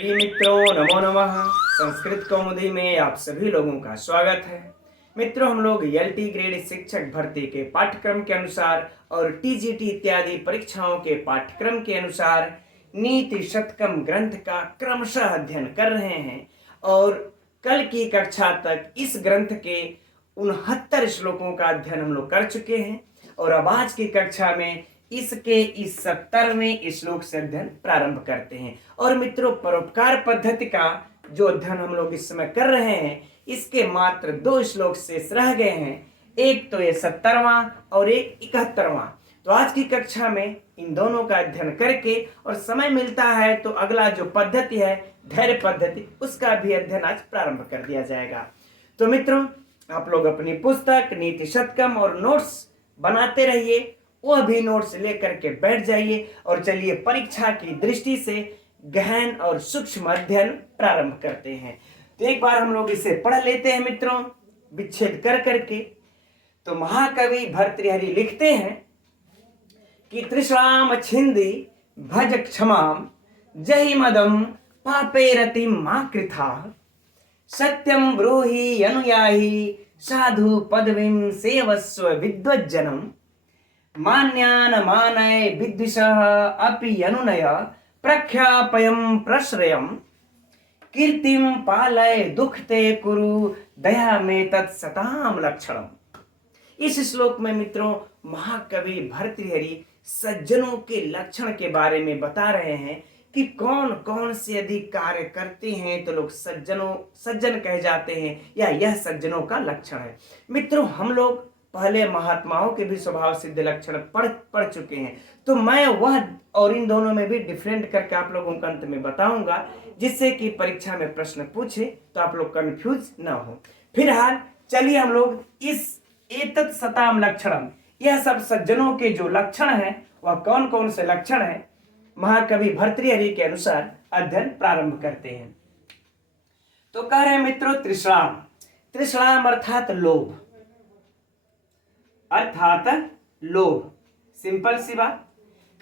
प्रिय मित्रों, नमो नमः। संस्कृत कौमुदी में आप सभी लोगों का स्वागत है। मित्रों, हम लोग एलटी ग्रेड शिक्षक भर्ती के पाठ्यक्रम के अनुसार और टीजीटी इत्यादि परीक्षाओं के पाठ्यक्रम के अनुसार नीति शतकम ग्रंथ का क्रमशः अध्ययन कर रहे हैं और कल की कक्षा तक इस ग्रंथ के 69 श्लोकों का अध्ययन हम लोग कर चुके हैं और अब आज की कक्षा में इसके इस 70वें श्लोक से अध्ययन प्रारंभ करते हैं। और मित्रों, परोपकार पद्धति का जो अध्ययन हम लोग इस समय कर रहे हैं, इसके मात्र 2 श्लोक शेष रह गए हैं। एक तो ये 70वां और एक 71वां। तो आज की कक्षा में इन दोनों का अध्ययन करके और समय मिलता है तो अगला जो पद्धति है धैर्य पद्धति, उसका भी अध्ययन आज प्रारंभ कर दिया जाएगा। तो मित्रों, आप लोग अपनी पुस्तक नीति शतकम और नोट्स बनाते रहिए, वह भी नोट्स लेकर के बैठ जाइए और चलिए परीक्षा की दृष्टि से गहन और सूक्ष्म अध्ययन प्रारंभ करते हैं। तो एक बार हम लोग इसे पढ़ लेते हैं मित्रों, विच्छेद कर करके। तो महाकवि भर्तृहरि लिखते हैं कि तृष्णाम छिंदी भज क्षमाम जहि मदम पापे रतिम मा कृथा सत्यम ब्रूहि अनुयायी साधु पदवीं सेवस्व विद्वज्जनम मान्यान मानय विद्विषः अपि अनुनय प्रख्यापयं प्रश्रयं कीर्तिं पालय दुखते कुरु दया में तत्सताम लक्षणम। इस श्लोक में मित्रों महाकवि भर्तृहरि सज्जनों के लक्षण के बारे में बता रहे हैं कि कौन कौन से अधिक कार्य करते हैं तो लोग सज्जन कह जाते हैं या यह सज्जनों का लक्षण है। मित्रों, हम लोग पहले महात्माओं के भी स्वभाव सिद्ध लक्षण पढ़ चुके हैं, तो मैं वह और इन दोनों में भी डिफरेंट करके आप लोगों को अंत में बताऊंगा, जिससे कि परीक्षा में प्रश्न पूछे तो आप लोग कंफ्यूज ना हो। फिलहाल चलिए हम लोग इस एतत् सताम लक्षणम, यह सब सज्जनों के जो लक्षण हैं वह कौन कौन से लक्षण हैं, महाकवि भर्तृहरि के अनुसार अध्ययन प्रारंभ करते हैं। तो कह रहे हैं मित्रों तृष्णाम अर्थात लोभ, सिंपल सी बात।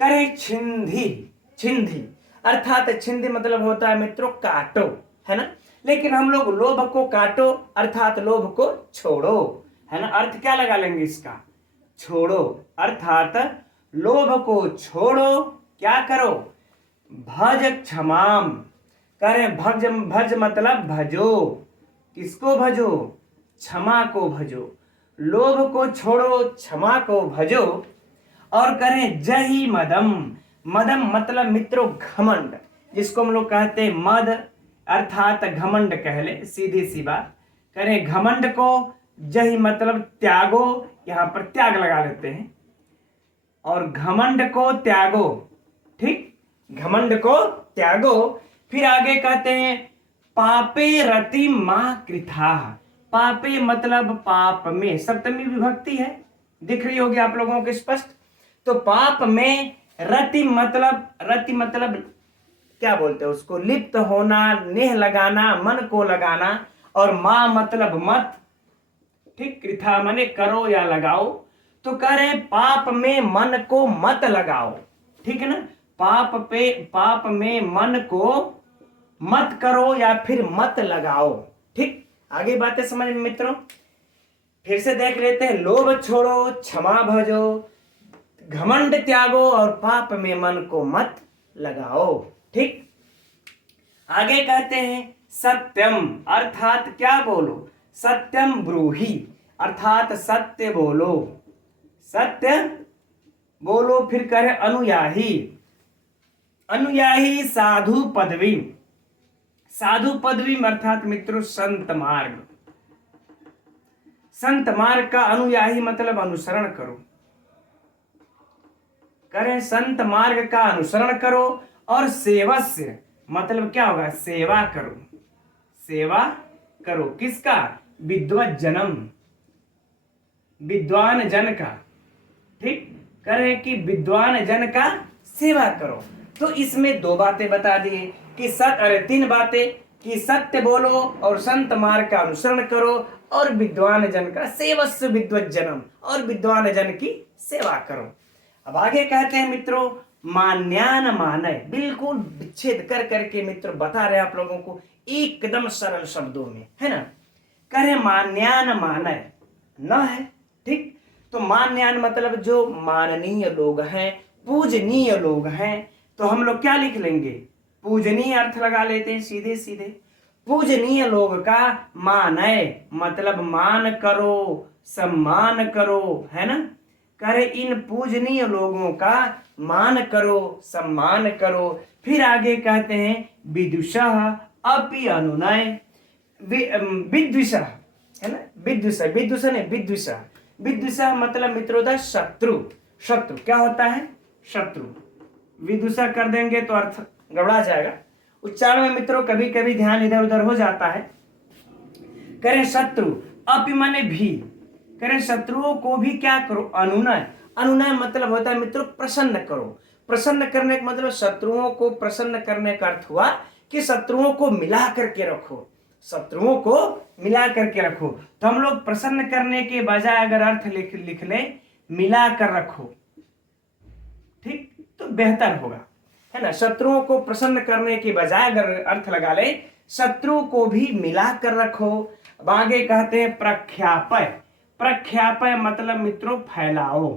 करे छिंधी अर्थात छिंदी मतलब होता है मित्रों काटो, है ना। लेकिन हम लोग लोभ को काटो अर्थात लोभ को छोड़ो, है ना। अर्थ क्या लगा लेंगे इसका, छोड़ो अर्थात लोभ को छोड़ो, क्या करो, भज क्षमाम। करे भज मतलब भजो, किसको भजो, क्षमा को भजो। लोभ को छोड़ो, क्षमा को भजो। और करें जहि मदम मतलब मित्रों घमंड, जिसको हम लोग कहते हैं मद अर्थात घमंड कह ले, सीधी सी बात। करें घमंड को, जहि मतलब त्यागो, यहां पर त्याग लगा लेते हैं, और घमंड को त्यागो, ठीक, घमंड को त्यागो। फिर आगे कहते हैं पापे रति मां कृथा। पापे मतलब पाप में, सप्तमी विभक्ति है, दिख रही होगी आप लोगों को स्पष्ट। तो पाप में रति मतलब क्या बोलते हैं उसको, लिप्त होना, नेह लगाना, मन को लगाना। और मां मतलब मत, ठीक, कृथा माने करो या लगाओ। तो कह रहे पाप में मन को मत लगाओ, ठीक है ना। पाप में मन को मत करो या फिर मत लगाओ, ठीक। आगे बातें समझ में मित्रों, फिर से देख लेते हैं। लोभ छोड़ो, क्षमा भजो, घमंड त्यागो और पाप में मन को मत लगाओ, ठीक। आगे कहते हैं सत्यम अर्थात क्या बोलो, सत्यम ब्रूहि अर्थात सत्य बोलो, सत्य बोलो। फिर कहे अनुयाही साधु पदवी अर्थात मित्रों संत मार्ग का अनुयायी मतलब अनुसरण करो। करें संत मार्ग का अनुसरण करो। और सेवस्य मतलब क्या होगा, सेवा करो किसका, विद्वान जन का, ठीक। करें कि विद्वान जन का सेवा करो। तो इसमें 2 बातें बता दिए कि 3 बातें कि सत्य बोलो और संत मार्ग का अनुसरण करो और विद्वान जन का सेवस्व विद्वज्जनम, और विद्वान जन की सेवा करो। अब आगे कहते हैं मित्रों मान्यान मानय, बिल्कुल विच्छेद कर करके मित्र बता रहे आप लोगों को एकदम सरल शब्दों में, है ना। करे मान्यान मानय, न है, ठीक। तो मान्यान मतलब जो माननीय लोग हैं, पूजनीय लोग हैं, तो हम लोग क्या लिख लेंगे, पूजनीय अर्थ लगा लेते हैं सीधे सीधे। पूजनीय लोग का मानय मतलब मान करो, सम्मान करो, है ना। करे इन पूजनीय लोगों का मान करो, सम्मान करो। फिर आगे कहते हैं विदुषः अपि अनुनय, विद्विषः, है ना, विद्विषः, विद्विषः नहीं विद्विषः। विद्विषः मतलब मित्रों होता है शत्रु। शत्रु क्या होता है, शत्रु। विदुषः कर देंगे तो अर्थ गड़बड़ा जाएगा, उच्चारण में मित्रों कभी कभी ध्यान इधर उधर हो जाता है। करें शत्रु, अपि माने भी, करें शत्रुओं को भी क्या करो, अनुनय। अनुनय मतलब होता है मित्रों प्रसन्न करो। प्रसन्न करने का मतलब शत्रुओं को प्रसन्न करने का अर्थ हुआ कि शत्रुओं को मिला करके रखो, शत्रुओं को मिला करके रखो। तो हम लोग प्रसन्न करने के बजाय अगर अर्थ लिख लें मिला कर रखो, ठीक, तो बेहतर होगा, है ना। शत्रुओं को प्रसन्न करने के बजाय अगर अर्थ लगा ले शत्रु को भी मिला कर रखो। अब आगे कहते हैं प्रख्यापय। प्रख्यापय मतलब मित्रों फैलाओ,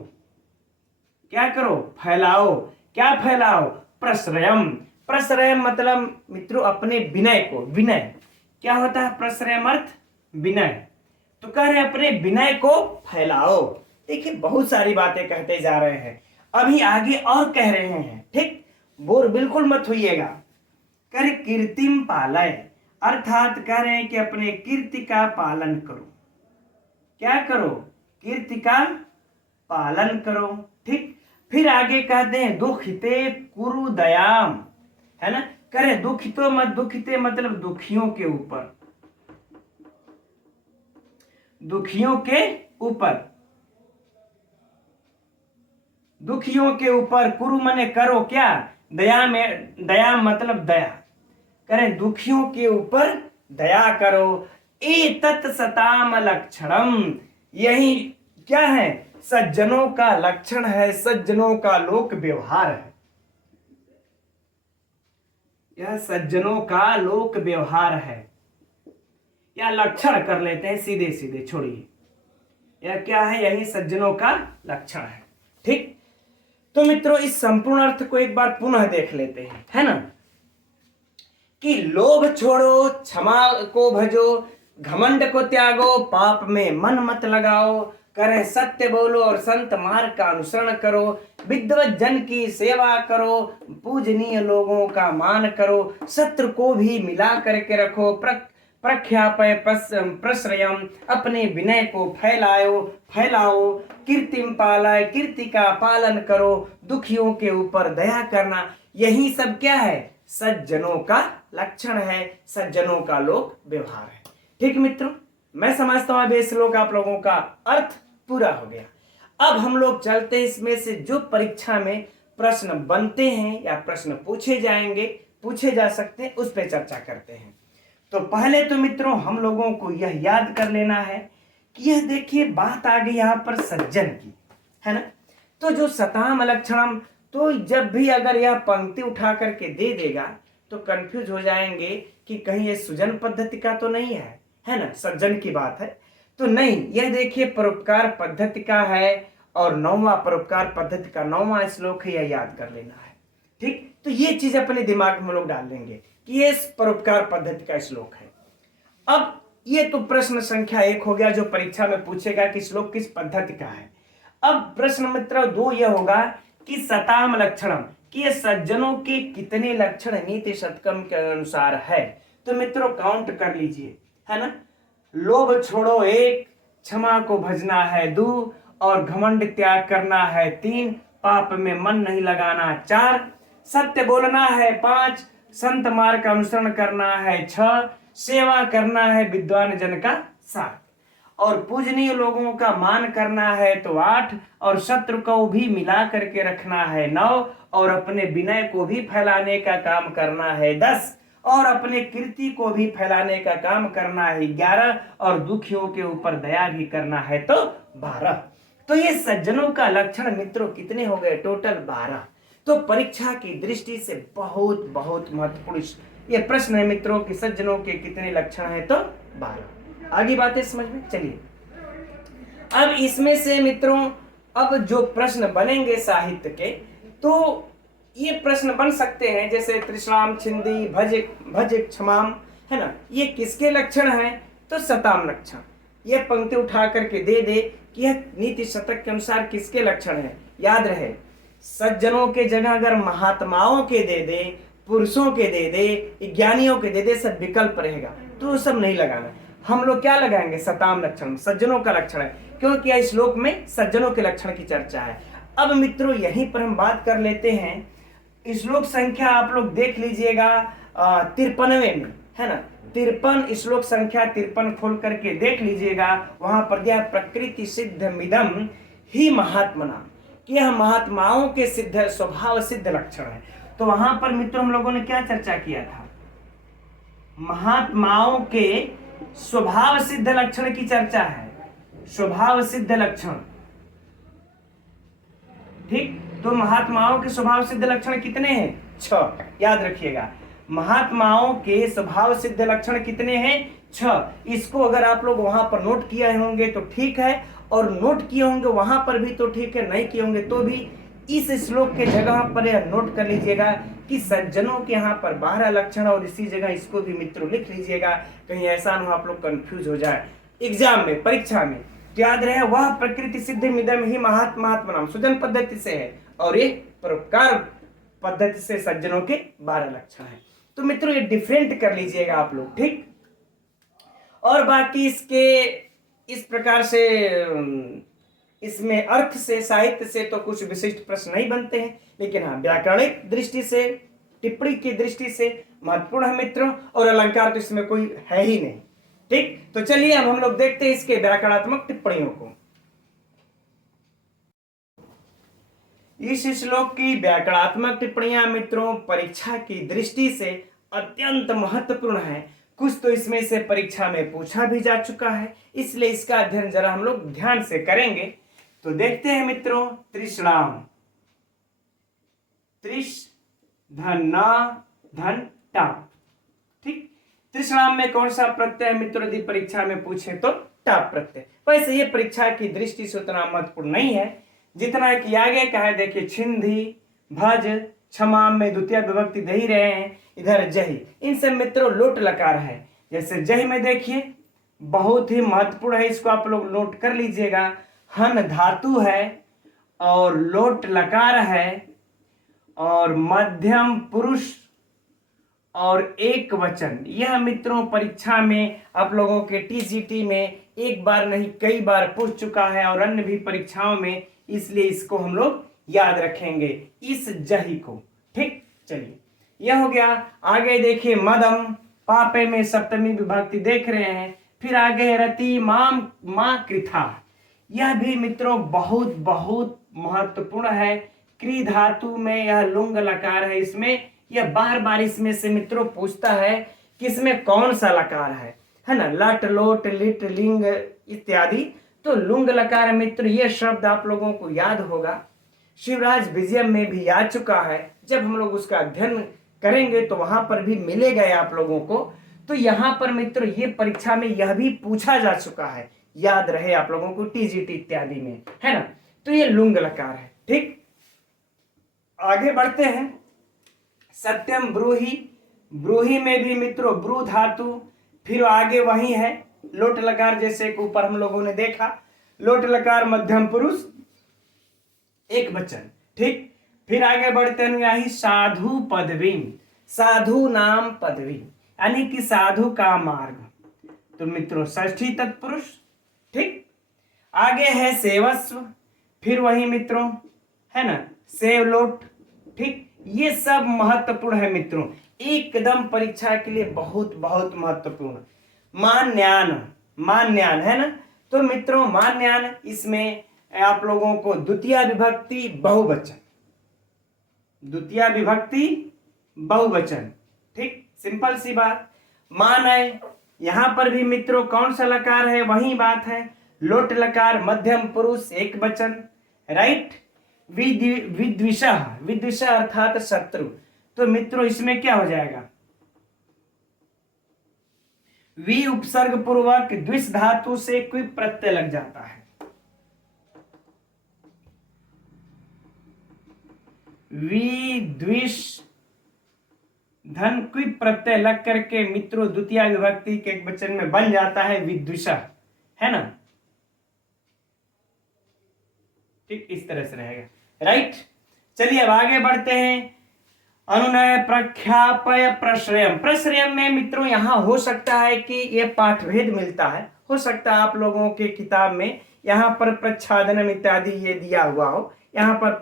क्या करो, फैलाओ। क्या फैलाओ, प्रश्रयम। प्रश्रयम मतलब मित्रों अपने विनय को, विनय क्या होता है, प्रश्रयम अर्थ विनय। तो कह रहे अपने विनय को फैलाओ। देखिए बहुत सारी बातें कहते जा रहे हैं, अभी आगे और कह रहे हैं, ठीक, बोर बिल्कुल मत होइएगा। कह रहे कीर्तिम पालय, अर्थात कह रहे हैं कि अपने कीर्ति का पालन करो। क्या करो, कीर्ति का पालन करो, ठीक। फिर आगे कहते हैं दुखिते कुरु दयाम, है ना। करे दुखितो मत, दुखिते मतलब दुखियों के ऊपर, दुखियों के ऊपर, दुखियों के ऊपर। कुरु मने करो, क्या, दया में, दया मतलब दया, करें दुखियों के ऊपर दया करो। एतत् सताम लक्षणम, यही क्या है, सज्जनों का लक्षण है, सज्जनों का लोक व्यवहार है। यह सज्जनों का लोक व्यवहार है, या लक्षण कर लेते हैं सीधे सीधे, छोड़िए। यह क्या है, यही सज्जनों का लक्षण है, ठीक। तो मित्रों इस संपूर्ण अर्थ को एक बार पुनः देख लेते हैं, है ना, कि लोभ छोड़ो, क्षमा को भजो, घमंड को त्यागो, पाप में मन मत लगाओ, करें सत्य बोलो और संत मार्ग का अनुसरण करो, विद्वत जन की सेवा करो, पूजनीय लोगों का मान करो, शत्रु को भी मिला करके रखो, प्रख्यापय प्रश्रयम, अपने विनय को फैलाओ, कीर्तिम पालय, कीर्ति का पालन करो, दुखियों के ऊपर दया करना। यही सब क्या है, सज्जनों का लक्षण है, सज्जनों का लोक व्यवहार है, ठीक मित्रों। मैं समझता हूं अब श्लोक आप लोगों का अर्थ पूरा हो गया। अब हम लोग चलते हैं इसमें से जो परीक्षा में प्रश्न बनते हैं या प्रश्न पूछे जाएंगे, पूछे जा सकते हैं, उस पर चर्चा करते हैं। तो पहले तो मित्रों हम लोगों को यह याद कर लेना है कि यह देखिए बात आ गई यहाँ पर सज्जन की, है ना। तो जो सताम लक्षणम, तो जब भी अगर यह पंक्ति उठा करके दे देगा तो कंफ्यूज हो जाएंगे कि कहीं ये सुजन पद्धति का तो नहीं है ना, सज्जन की बात है तो नहीं। यह देखिए परोपकार पद्धति का है और 9वां परोपकार पद्धति का 9वां श्लोक है, यह याद कर लेना है, ठीक। तो ये चीज अपने दिमाग में लोग डाल लेंगे कि ये परोपकार पद्धति का श्लोक है। अब ये तो प्रश्न संख्या 1 हो गया जो परीक्षा में पूछेगा कि श्लोक किस पद्धति का है। अब प्रश्न मित्र 2 यह होगा कि सताम लक्षणम, कि ये सज्जनों के कितने लक्षण नीति शतकम के अनुसार है। तो मित्रों काउंट कर लीजिए, है ना। लोभ छोड़ो 1, क्षमा को भजना है 2, और घमंड त्याग करना है 3, पाप में मन नहीं लगाना 4, सत्य बोलना है 5, संत मार्ग का अनुसरण करना है 6, सेवा करना है विद्वान जन का 7, और पूजनीय लोगों का मान करना है तो 8, और शत्रु को भी मिला करके रखना है 9, और अपने विनय को भी फैलाने का काम करना है 10, और अपने कीर्ति को भी फैलाने का काम करना है 11, और दुखियों के ऊपर दया भी करना है तो 12। तो ये सज्जनों का लक्षण मित्रों कितने हो गए, टोटल 12। तो परीक्षा की दृष्टि से बहुत बहुत महत्वपूर्ण ये प्रश्न है मित्रों कि सज्जनों के कितने लक्षण हैं, तो 12। आगे बातें समझ में चलिए। अब इसमें से मित्रों अब जो प्रश्न बनेंगे साहित्य के, तो ये प्रश्न बन सकते हैं जैसे त्रिश्राम छिंदी भज भज क्षमाम, है ना, ये किसके लक्षण हैं, तो सताम लक्षण। ये पंक्ति उठा करके दे दे कि यह नीति शतक के अनुसार किसके लक्षण है। याद रहे सज्जनों के जगह अगर महात्माओं के दे दे, पुरुषों के दे दे, ज्ञानियों के दे दे, सब विकल्प रहेगा, तो सब नहीं लगाना। हम लोग क्या लगाएंगे, सताम लक्षण, सज्जनों का लक्षण है, क्योंकि इस श्लोक में सज्जनों के लक्षण की चर्चा है। अब मित्रों यहीं पर हम बात कर लेते हैं। श्लोक संख्या आप लोग देख लीजिएगा 53वें में, है ना, 53 श्लोक संख्या 53 खोल करके देख लीजिएगा। वहां पर यह प्रकृति सिद्ध मिदम ही महात्मना, कि यह महात्माओं के सिद्ध स्वभाव सिद्ध लक्षण है। तो वहां पर मित्रों हम लोगों ने क्या चर्चा किया था, महात्माओं के स्वभाव सिद्ध लक्षण की चर्चा है, स्वभाव सिद्ध लक्षण। ठीक, तो महात्माओं के स्वभाव सिद्ध लक्षण कितने हैं, 6। याद रखिएगा महात्माओं के स्वभाव सिद्ध लक्षण कितने हैं, 6। इसको अगर आप लोग वहां पर नोट किए होंगे तो ठीक है, और नोट किए होंगे वहां पर भी तो ठीक है, नहीं किए होंगे तो भी इस श्लोक के जगह पर यह नोट कर लीजिएगा कि सज्जनों के यहाँ पर 12 लक्षण, और इसी जगह इसको भी मित्रों लिख लीजिएगा, कहीं ऐसा न हो आप लोग कंफ्यूज हो जाए एग्जाम में, परीक्षा में। तो याद रहे वह प्रकृति सिद्ध मिदम ही महात्मा सुजन पद्धति से है, और ये परोपकार पद्धति से सज्जनों के 12 लक्षण है। तो मित्रों ये डिफरेंट कर लीजिएगा आप लोग, ठीक। और बाकी इसके इस प्रकार से इसमें अर्थ से साहित्य से तो कुछ विशिष्ट प्रश्न नहीं बनते हैं, लेकिन हाँ व्याकरणिक दृष्टि से टिप्पणी की दृष्टि से महत्वपूर्ण है मित्रों, और अलंकार तो इसमें कोई है ही नहीं, ठीक। तो चलिए अब हम लोग देखते हैं इसके व्याकरणात्मक टिप्पणियों को। इस श्लोक की व्याकरणात्मक टिप्पणियां मित्रों परीक्षा की दृष्टि से अत्यंत महत्वपूर्ण है। कुछ तो इसमें से परीक्षा में पूछा भी जा चुका है, इसलिए इसका अध्ययन जरा हम लोग ध्यान से करेंगे। तो देखते हैं मित्रों, त्रिश्राम, त्रिश धन न धन टा, ठीक। त्रिश्राम में कौन सा प्रत्यय मित्रों यदि परीक्षा में पूछे तो टा प्रत्यय। वैसे ये परीक्षा की दृष्टि से उतना महत्वपूर्ण नहीं है जितना कि आगे का है। देखिए छिंदी भज क्षमाम में द्वितीय विभक्ति दे ही रहे हैं, इधर जही, इन सब मित्रों लोट लकार है। जैसे जही में देखिए बहुत ही महत्वपूर्ण है, इसको आप लोग नोट कर लीजिएगा, हन धातु है और लोट लकार है और मध्यम पुरुष और एक वचन। यह मित्रों परीक्षा में आप लोगों के टीजीटी में एक बार नहीं कई बार पूछ चुका है, और अन्य भी परीक्षाओं में, इसलिए इसको हम लोग याद रखेंगे इस जही को, ठीक। चलिए यह हो गया। आगे देखिए मदम, पापे में सप्तमी विभक्ति देख रहे हैं। फिर आगे रति माम मां कृथा, यह भी मित्रों बहुत बहुत महत्वपूर्ण है। क्री धातु में यह लुंग लकार है, इसमें यह बार बार इसमें से मित्रों पूछता है कि इसमें कौन सा लकार है ना, लट लोट लिट लिंग इत्यादि। तो लुंग लकार मित्र ये शब्द आप लोगों को याद होगा, शिवराज विजयम में भी आ चुका है। जब हम लोग उसका अध्ययन करेंगे तो वहां पर भी मिलेगा आप लोगों को। तो यहाँ पर मित्र ये परीक्षा में यह भी पूछा जा चुका है, याद रहे आप लोगों को टीजीटी इत्यादि में, है ना। तो ये लुंग लकार है, ठीक। आगे बढ़ते हैं। सत्यम ब्रूही, ब्रूही में भी मित्रों ब्रू धातु, फिर आगे वही है लोट लकार, जैसे ऊपर हम लोगों ने देखा, लोट लकार मध्यम पुरुष एक वचन, ठीक। फिर आगे बढ़ते हैं यही साधु पदवी, साधु नाम पदवी यानी कि साधु का मार्ग, तो मित्रों षष्ठी तत्पुरुष, ठीक। आगे है सेवस्व, फिर वही मित्रों है ना सेवलोट, ठीक। ये सब महत्वपूर्ण है मित्रों, एकदम परीक्षा के लिए बहुत बहुत महत्वपूर्ण। मान्यान, मान्यान है ना, तो मित्रों मान्यान इसमें आप लोगों को द्वितीय विभक्ति बहुवचन, द्वितीय विभक्ति बहुवचन, ठीक। सिंपल सी बात। मान है, यहां पर भी मित्रों कौन सा लकार है, वही बात है, लोट लकार मध्यम पुरुष एक वचन, राइट। विद्विषः, विद्विषः अर्थात शत्रु। तो मित्रों इसमें क्या हो जाएगा, वि उपसर्ग पूर्वक द्विष धातु से क्विप प्रत्यय लग जाता है। विद्विष धन क्विप प्रत्यय लग करके मित्रों द्वितीय विभक्ति के एक वचन में बन जाता है विद्विषः, है ना। ठीक, इस तरह से रहेगा, राइट। चलिए अब आगे बढ़ते हैं। अनुनय प्रख्यापय प्रश्रयम। प्रश्रयम में मित्रों यहां हो सकता है कि ये पाठभेद मिलता है, हो सकता है आप लोगों के किताब में यहाँ पर प्रच्छादनम इत्यादि ये दिया हुआ हो, यहाँ पर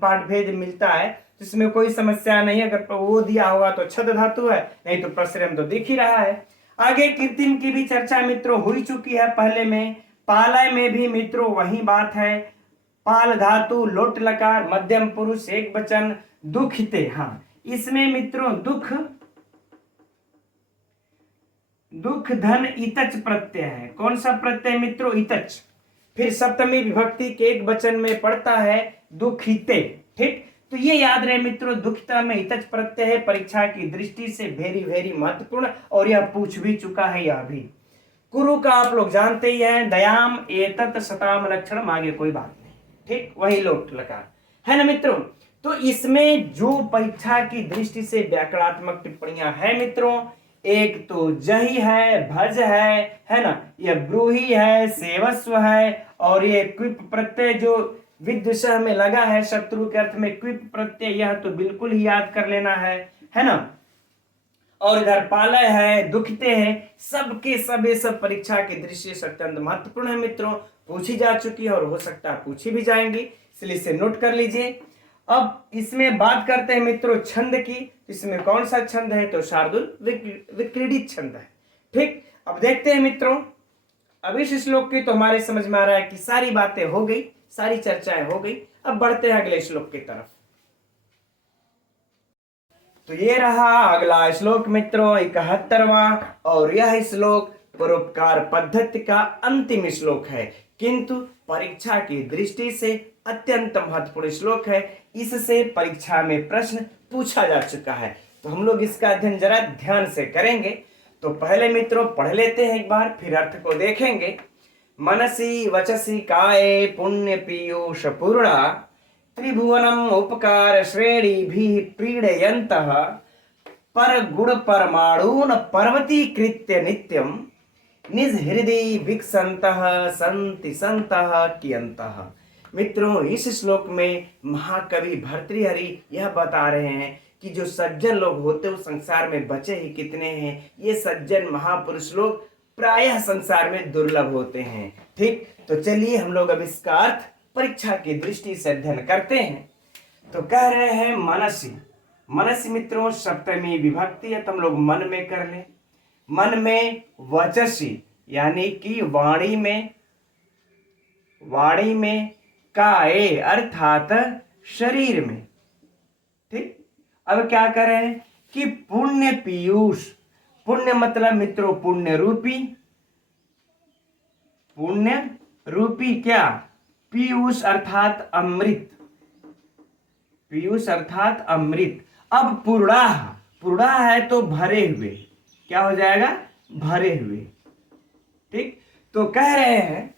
पाठभेद मिलता है, जिसमें कोई समस्या नहीं। अगर वो दिया होगा तो छद धातु है, नहीं तो प्रश्रयम तो दिख ही रहा है। आगे कृत्रिम की भी चर्चा मित्रों हो चुकी है पहले में। पालय में भी मित्रों वही बात है, पाल धातु लोट लकार मध्यम पुरुष एक वचन दुखिते। हाँ, इसमें मित्रों दुख दुख धन इतच प्रत्यय है। कौन सा प्रत्यय मित्रों, इतच। फिर सप्तमी विभक्ति के एक वचन में पड़ता है दुखिते। ठीक, तो ये याद रहे मित्रों, दुखिता में इतच प्रत्यय है, परीक्षा की दृष्टि से वेरी वेरी महत्वपूर्ण, और यह पूछ भी चुका है यह भी। कुरु का आप लोग जानते ही हैं, दयाम एतत सताम लक्षणम, आगे कोई बात नहीं। ठीक, वही लोट लकार है ना मित्रों। तो इसमें जो परीक्षा की दृष्टि से व्याकरणात्मक टिप्पणियां हैं मित्रों, एक तो जही है, भज है ना, यह ब्रूही है, सेवस्व है, और ये क्विप प्रत्यय जो विद्विषः में लगा है शत्रु के अर्थ में क्विप प्रत्यय, यह तो बिल्कुल ही याद कर लेना है ना। और इधर पालय है, दुखते हैं, सबके सब ये सब परीक्षा की दृष्टि से अत्यंत महत्वपूर्ण है मित्रों, पूछी जा चुकी है और हो सकता है पूछी भी जाएंगी, इसलिए इसे नोट कर लीजिए। अब इसमें बात करते हैं मित्रों छंद की। इसमें कौन सा छंद है, तो शार्दुल विक्रीडित छंद है। ठीक, अब देखते हैं मित्रों, अब इस श्लोक की तो हमारे समझ में आ रहा है कि सारी बातें हो गई, सारी चर्चाएं हो गई। अब बढ़ते हैं अगले श्लोक की तरफ। तो ये रहा अगला श्लोक मित्रों, 71वां, और यह श्लोक परोपकार पद्धति का अंतिम श्लोक है, किंतु परीक्षा की दृष्टि से अत्यंत महत्वपूर्ण श्लोक है। इससे परीक्षा में प्रश्न पूछा जा चुका है, तो हम लोग इसका अध्ययन जरा ध्यान से करेंगे। तो पहले मित्रों पढ़ लेते हैं एक बार, फिर अर्थ को देखेंगे। मनसी वचसी काये पुण्य पीयूष पूर्णा त्रिभुवनम उपकार श्रेणी भी प्रीडयन्तः पर गुण परमाणून पर्वतीकृत्य नित्यम निज हृदय विकसन्तः संति संतः कियन्तः। मित्रों इस श्लोक में महाकवि भर्तृहरि यह बता रहे हैं कि जो सज्जन लोग होते हैं संसार में बचे ही कितने हैं। ये सज्जन महापुरुष लोग प्रायः संसार में दुर्लभ होते हैं। ठीक, तो चलिए हम लोग अब इसका अर्थ परीक्षा की दृष्टि से अध्ययन करते हैं। तो कह रहे हैं मनसी। मनसी मित्रों सप्तमी विभक्ति है, तो हम लोग मन में कर लें। मन में वचसी यानी कि वाणी में, वाणी में, काये अर्थात शरीर में। ठीक, अब क्या कर रहे हैं कि पुण्य पीयूष, पुण्य मतलब मित्रों पुण्य रूपी, पुण्य रूपी क्या, पीयूष अर्थात अमृत, पीयूष अर्थात अमृत। अब पूर्णाह, पूर्णाह है तो भरे हुए, क्या हो जाएगा, भरे हुए। ठीक, तो कह रहे हैं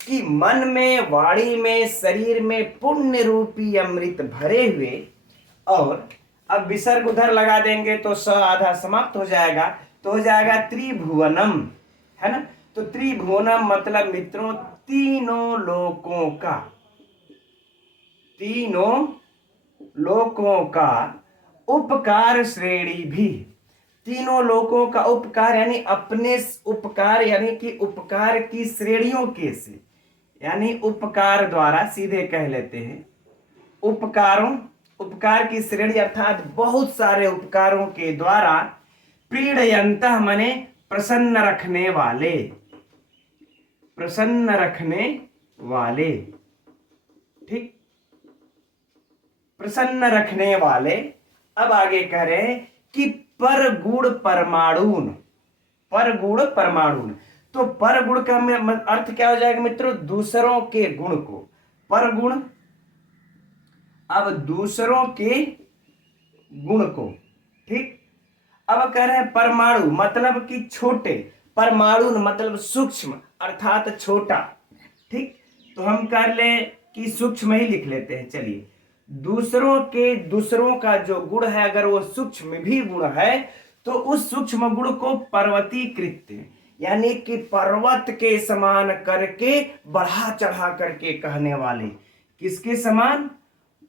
कि मन में, वाणी में, शरीर में पुण्य रूपी अमृत भरे हुए। और अब विसर्ग उधर लगा देंगे तो स आधा समाप्त हो जाएगा, तो हो जाएगा त्रिभुवनम, है ना। तो त्रिभुवनम मतलब मित्रों तीनों लोकों का, तीनों लोकों का उपकार श्रेणी भी, तीनों लोकों का उपकार यानी अपने उपकार यानी कि उपकार की श्रेणियों के से, यानी उपकार द्वारा सीधे कह लेते हैं, उपकारों, उपकार की श्रेणी अर्थात बहुत सारे उपकारों के द्वारा प्रीडयन्तः माने प्रसन्न रखने वाले, प्रसन्न रखने वाले। ठीक, प्रसन्न रखने वाले। अब आगे कह रहे हैं कि पर गुण परमाणुन, पर गुण परमाणुन। तो पर गुण का अर्थ क्या हो जाएगा मित्रों, दूसरों के गुण को, पर गुण अब दूसरों के गुण को, ठीक। अब कह रहे हैं परमाणु मतलब कि छोटे, परमाणु मतलब सूक्ष्म अर्थात छोटा, ठीक। तो हम कर ले कि सूक्ष्म ही लिख लेते हैं। चलिए, दूसरों का जो गुण है अगर वो सूक्ष्म भी गुण है तो उस सूक्ष्म गुण को पर्वतीकृत यानी कि पर्वत के समान करके बढ़ा चढ़ा करके कहने वाले, किसके समान?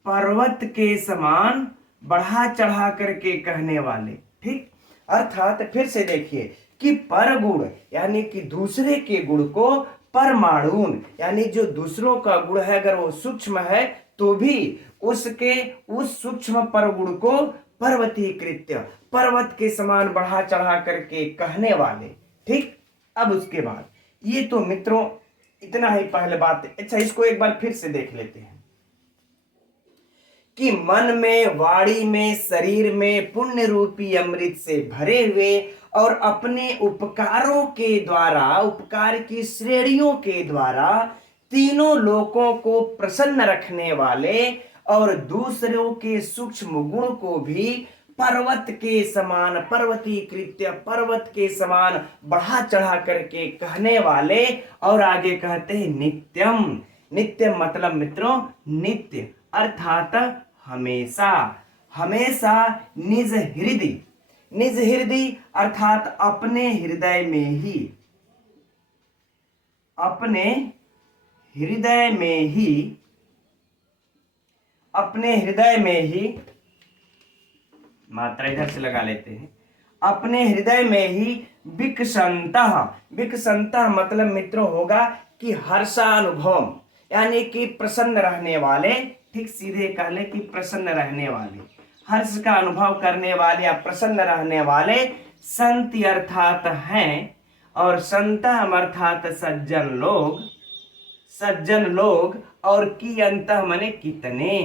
पर्वत के समान बढ़ा चढ़ा करके कहने वाले, ठीक। अर्थात फिर से देखिए कि परगुण यानी कि दूसरे के गुण को परमाणु यानी जो दूसरों का गुण है अगर वो सूक्ष्म है तो भी उसके उस सूक्ष्म परगुण को पर्वतीकृत पर्वत के समान बढ़ा चढ़ा करके कहने वाले, ठीक। अब उसके बाद ये तो मित्रों इतना ही पहले बात है। अच्छा, इसको एक बार फिर से देख लेते हैं कि मन में, वाणी में, शरीर में पुण्य रूपी अमृत से भरे हुए और अपने उपकारों के द्वारा, उपकार की श्रेणियों के द्वारा तीनों लोकों को प्रसन्न रखने वाले और दूसरों के सूक्ष्म गुण को भी पर्वत के समान पर्वतीकृत पर्वत के समान बढ़ा चढ़ा करके कहने वाले। और आगे कहते हैं नित्यम। नित्यम मतलब मित्रों नित्य अर्थात हमेशा, हमेशा निज हृदय, निज हृदय अर्थात अपने हृदय में ही, अपने हृदय में ही, अपने हृदय में ही, मात्रा इधर से लगा लेते हैं, अपने हृदय में ही विकसंतः, विकसंतः मतलब मित्रों होगा कि हर्षानुभव यानी कि प्रसन्न रहने वाले, ठीक सीधे कह ले कि प्रसन्न रहने वाले, हर्ष का अनुभव करने वाले या प्रसन्न रहने वाले संत अर्थात हैं। और संतः अर्थात सज्जन लोग, सज्जन लोग। और की अंतः माने कितने,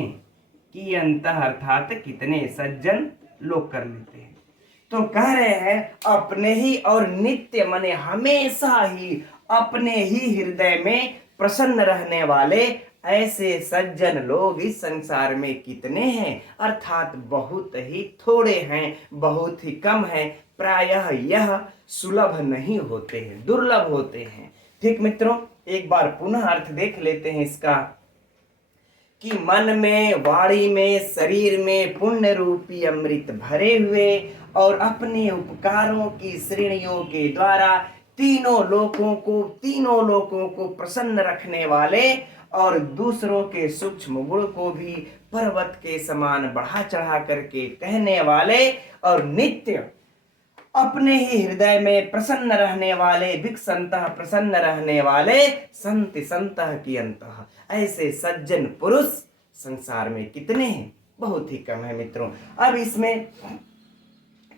की अंतः अर्थात कितने, सज्जन लोग कर लेते हैं। तो कह रहे हैं अपने ही और नित्य माने हमेशा ही अपने ही हृदय में प्रसन्न रहने वाले ऐसे सज्जन लोग इस संसार में कितने हैं? अर्थात बहुत ही थोड़े हैं, बहुत ही कम हैं, प्रायः यह सुलभ नहीं होते हैं, दुर्लभ होते हैं। ठीक मित्रों, एक बार पुनः अर्थ देख लेते हैं इसका कि मन में, वाणी में, शरीर में पुण्य रूपी अमृत भरे हुए और अपने उपकारों की श्रेणियों के द्वारा तीनों लोकों को प्रसन्न रखने वाले और दूसरों के सूक्ष्म गुण को भी पर्वत के समान बढ़ा चढ़ा करके कहने वाले और नित्य अपने ही हृदय में प्रसन्न रहने वाले, विकसंतः प्रसन्न रहने वाले, संत संतः की अंतः, ऐसे सज्जन पुरुष संसार में कितने हैं? बहुत ही कम है मित्रों। अब इसमें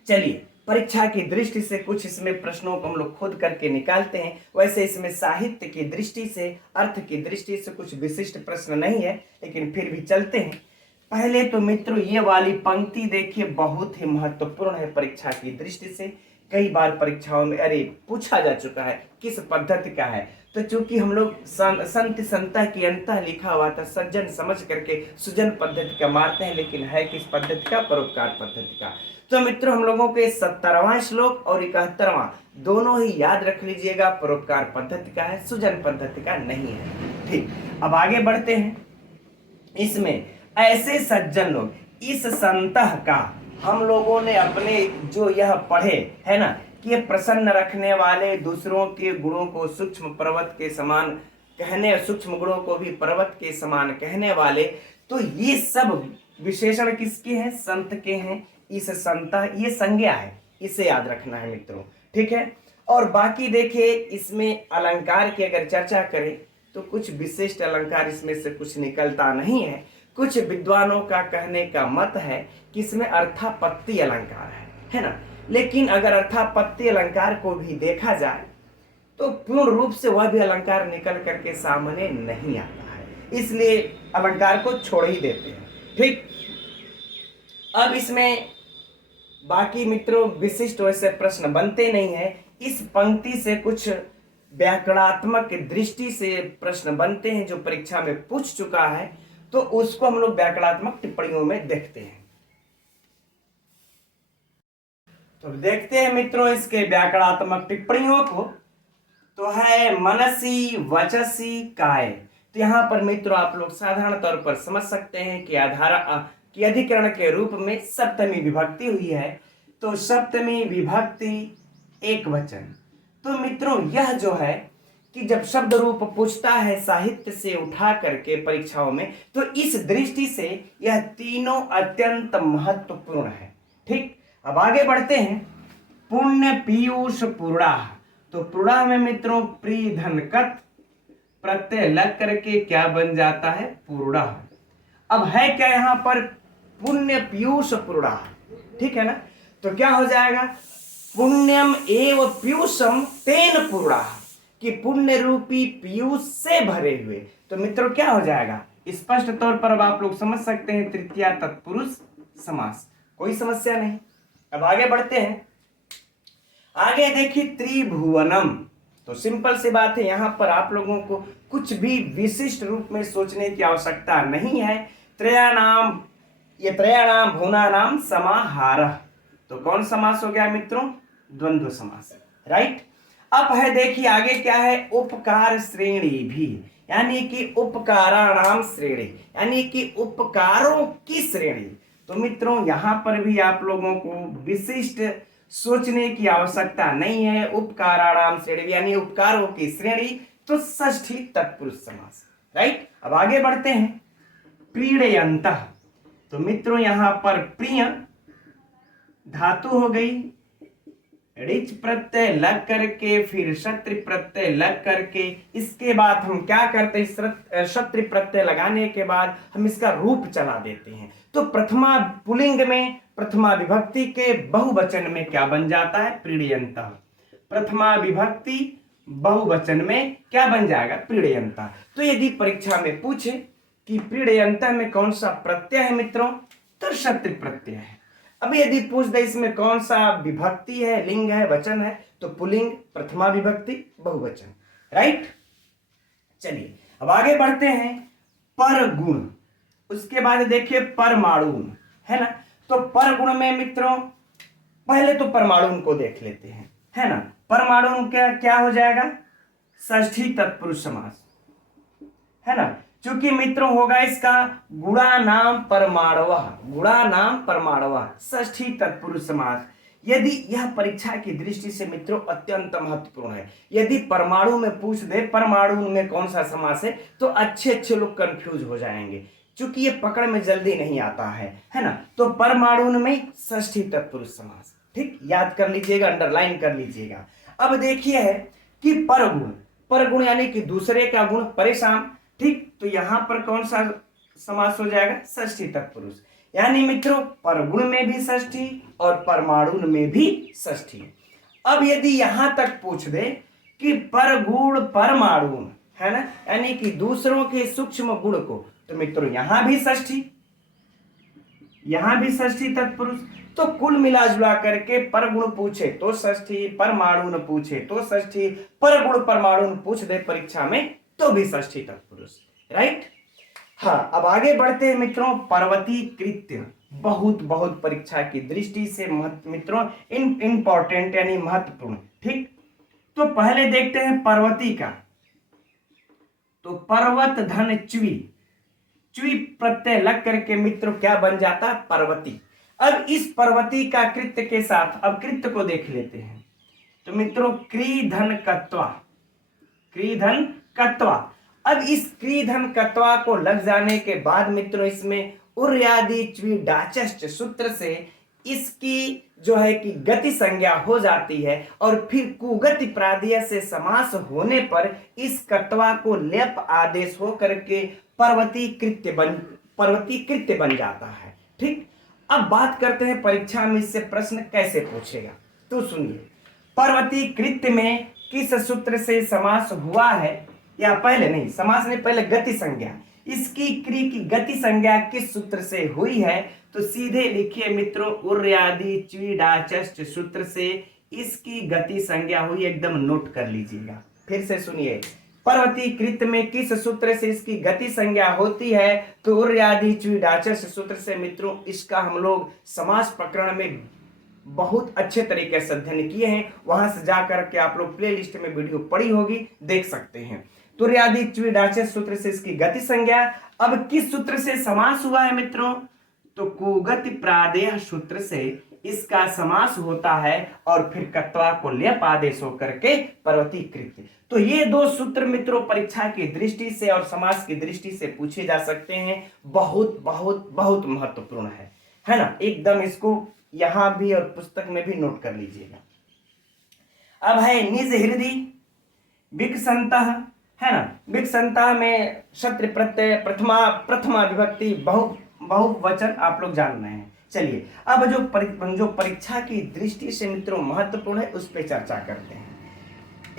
चलिए परीक्षा की दृष्टि से कुछ इसमें प्रश्नों को हम लोग खुद करके निकालते हैं। वैसे इसमें साहित्य की दृष्टि से, अर्थ की दृष्टि से कुछ विशिष्ट प्रश्न नहीं है, लेकिन फिर भी चलते हैं। पहले तो मित्रों ये वाली पंक्ति देखिए, बहुत ही महत्वपूर्ण है परीक्षा की दृष्टि से। कई बार परीक्षाओं में पूछा जा चुका है किस पद्धति का है, तो चूंकि हम लोग संत संतः की अंतः लिखा हुआ था, सज्जन समझ करके सुजन पद्धति का मारते हैं, लेकिन है किस पद्धति का? परोपकार पद्धति का। तो मित्रों हम लोगों के 70वां श्लोक और 71वां दोनों ही याद रख लीजिएगा, परोपकार पद्धति का है, सुजन पद्धति का नहीं है। ठीक, अब आगे बढ़ते हैं। इसमें ऐसे सज्जन लोग, इस संतः का हम लोगों ने अपने जो यह पढ़े है ना कि ये प्रसन्न रखने वाले, दूसरों के गुणों को सूक्ष्म पर्वत के समान कहने, सूक्ष्म गुणों को भी पर्वत के समान कहने वाले, तो ये सब विशेषण किसके हैं? संत के हैं। इस संतः ये संज्ञा है, इसे याद रखना है मित्रों, ठीक है। और बाकी देखिए इसमें अलंकार की अगर चर्चा करें तो कुछ विशिष्ट अलंकार इसमें से कुछ निकलता नहीं है। कुछ विद्वानों का कहने का मत है कि इसमें अर्थापत्ति अलंकार है ना, लेकिन अगर अर्थापत्ति अलंकार को भी देखा जाए तो पूर्ण रूप से वह भी अलंकार निकल करके सामने नहीं आता है, इसलिए अलंकार को छोड़ ही देते हैं। ठीक, अब इसमें बाकी मित्रों विशिष्ट वैसे प्रश्न बनते नहीं है। इस पंक्ति से कुछ व्याकरणात्मक दृष्टि से प्रश्न बनते हैं जो परीक्षा में पूछ चुका है, तो उसको हम लोग व्याकरणात्मक टिप्पणियों में देखते हैं। तो देखते हैं मित्रों इसके व्याकरणात्मक टिप्पणियों को। तो है मनसी वचसी काय। तो यहाँ पर मित्रों आप लोग साधारण तौर पर समझ सकते हैं कि कि अधिकरण के रूप में सप्तमी विभक्ति हुई है, तो सप्तमी विभक्ति एक वचन। तो मित्रों यह जो है कि जब शब्द रूप पूछता है साहित्य से उठा करके परीक्षाओं में, तो इस दृष्टि से यह तीनों अत्यंत महत्वपूर्ण है। ठीक, अब आगे बढ़ते हैं। पुण्य पीयूष पूर्णा। तो पूर्णा में मित्रों प्री धनकत प्रत्यय लग करके क्या बन जाता है, पूर्णा। अब है क्या यहाँ पर, पुण्य पीयूष पूर्णा। ठीक है ना, तो क्या हो जाएगा, पुण्यम एव पीयूषम तेन पूर्णा, कि पुण्य रूपी पीयूष से भरे हुए। तो मित्रों क्या हो जाएगा, स्पष्ट तौर पर अब आप लोग समझ सकते हैं तृतीया तत्पुरुष समास, कोई समस्या नहीं। अब आगे बढ़ते हैं। आगे देखिए त्रिभुवनम। तो सिंपल सी बात है, यहां पर आप लोगों को कुछ भी विशिष्ट रूप में सोचने की आवश्यकता नहीं है। त्रयाणाम, ये त्रयाणाम भुवनानाम समाहारः। तो कौन समास हो गया मित्रों, द्वंद्व समास, राइट। अब है देखिए आगे क्या है, उपकार श्रेणी भी, यानी कि उपकाराणाम श्रेणी, यानी कि उपकारों की श्रेणी। तो मित्रों यहां पर भी आप लोगों को विशिष्ट सोचने की आवश्यकता नहीं है। उपकाराणाम श्रेणी यानी उपकारों की श्रेणी, तो षष्ठी तत्पुरुष समास, राइट। अब आगे बढ़ते हैं। प्रीडयन्तः। तो मित्रों यहां पर प्रिय धातु हो गई, ऋच प्रत्यय लग करके फिर शत्रु प्रत्यय लग करके, इसके बाद हम क्या करते हैं, शत्रु प्रत्यय लगाने के बाद हम इसका रूप चला देते हैं। तो प्रथमा पुल्लिंग में प्रथमा विभक्ति के बहुवचन में क्या बन जाता है, प्रीडयन्तः। प्रथमा विभक्ति बहुवचन में क्या बन जाएगा, प्रीडयन्तः। तो यदि परीक्षा में पूछे कि प्रीडयन्तः में कौन सा प्रत्यय है मित्रों, तो शत्रु प्रत्यय है। अब यदि पूछ दे इसमें कौन सा विभक्ति है, लिंग है, वचन है, तो पुल्लिंग, प्रथमा विभक्ति, बहुवचन, राइट। चलिए अब आगे बढ़ते हैं। पर गुण, उसके बाद देखिए परमाणु, है ना। तो पर गुण में मित्रों पहले तो परमाणु को देख लेते हैं, है ना। परमाणु क्या क्या हो जाएगा, षष्ठी तत्पुरुष समास, है ना। चूंकि मित्रों होगा इसका गुणा नाम परमाणवः, गुणा नाम परमाणवः, षष्ठी तत्पुरुष समास। यदि यह परीक्षा की दृष्टि से मित्रों अत्यंत महत्वपूर्ण है। यदि परमाणु में पूछ दे परमाणु में कौन सा समास है, तो अच्छे लोग कंफ्यूज हो जाएंगे, चूंकि ये पकड़ में जल्दी नहीं आता है ना। तो परमाणु में षष्ठी तत्पुरुष समास, ठीक, याद कर लीजिएगा, अंडरलाइन कर लीजिएगा। अब देखिए है कि परगुण, परगुण यानी कि दूसरे का गुण, परेशान, ठीक। तो यहां पर कौन सा समास हो जाएगा, षष्ठी तत्पुरुष, यानी मित्रों परगुण में भी षष्ठी और परमाणु में भी षष्ठी। अब यदि यहां तक पूछ दे कि परगुण परमाणु, है ना, यानी कि दूसरों के सूक्ष्म गुण को, तो मित्रों यहां भी षष्ठी, यहां भी षष्ठी तत्पुरुष। तो कुल मिला जुला करके परगुण पूछे तो षष्ठी, परमाणु पूछे तो षष्ठी, परगुण परमाणु पूछ दे परीक्षा में तो भी षष्ठी तत्पुरुष, राइट। हाँ, अब आगे बढ़ते हैं मित्रों। पर्वती कृत्य बहुत परीक्षा की दृष्टि से मित्रों इंपॉर्टेंट यानी महत्वपूर्ण, ठीक। तो पहले देखते हैं पर्वती का। तो पर्वत धन च्वी, च्वी प्रत्यय लग करके मित्रों क्या बन जाता, पर्वती। अब इस पर्वती का कृत्य के साथ अब कृत्य को देख लेते हैं। तो मित्रों क्रीधन कत्वा, क्रीधन कत्वा। अब इस क्रीधन कत्वा को लग जाने के बाद मित्रों इसमें उर्यादि च्वी डाचष्ट सूत्र से इसकी जो है कि गति संज्ञा हो जाती है, और फिर कुगति प्रादेय से समास होने पर इस कत्वा को लेप आदेश हो करके पर्वती कृत्य बन जाता है, ठीक। अब बात करते हैं परीक्षा में इससे प्रश्न कैसे पूछेगा, तो सुनिए। पर्वती कृत्य में किस सूत्र से समास हुआ है, या पहले नहीं, समास नहीं, पहले गति संज्ञा, इसकी क्री की गति संज्ञा किस सूत्र से हुई है, तो सीधे लिखिए मित्रों उर्यादि च्वीडाचष्ट सूत्र से इसकी गति संज्ञा हुई, एकदम नोट कर लीजिएगा। फिर से सुनिए, पर्वती कृत में किस सूत्र से इसकी गति संज्ञा होती है? तो उर्यादि च्वी डाचस सूत्र से। मित्रों इसका हम लोग समास प्रकरण में बहुत अच्छे तरीके से अध्ययन किए हैं, वहां से जाकर के आप लोग प्ले लिस्ट में वीडियो पड़ी होगी, देख सकते हैं। तुर्यादि च्वी डाचस सूत्र से इसकी गति संज्ञा। अब किस सूत्र से समास हुआ है मित्रों? तो कुगति प्रादेय सूत्र से इसका समास होता है और फिर कत्वा को लेप आदेश होकर के पर्वतीकृत। तो ये दो सूत्र मित्रों परीक्षा की दृष्टि से और समास की दृष्टि से पूछे जा सकते हैं। बहुत बहुत बहुत महत्वपूर्ण है ना? एकदम इसको यहां भी और पुस्तक में भी नोट कर लीजिएगा। अब है निज हृदय विकसंतः, है ना? विकसंतः में क्षत्र प्रत्यय प्रथमा विभक्ति बहुवचन आप लोग जान रहे हैं। चलिए अब जो परीक्षा की दृष्टि से मित्रों महत्वपूर्ण है उस पर चर्चा करते हैं।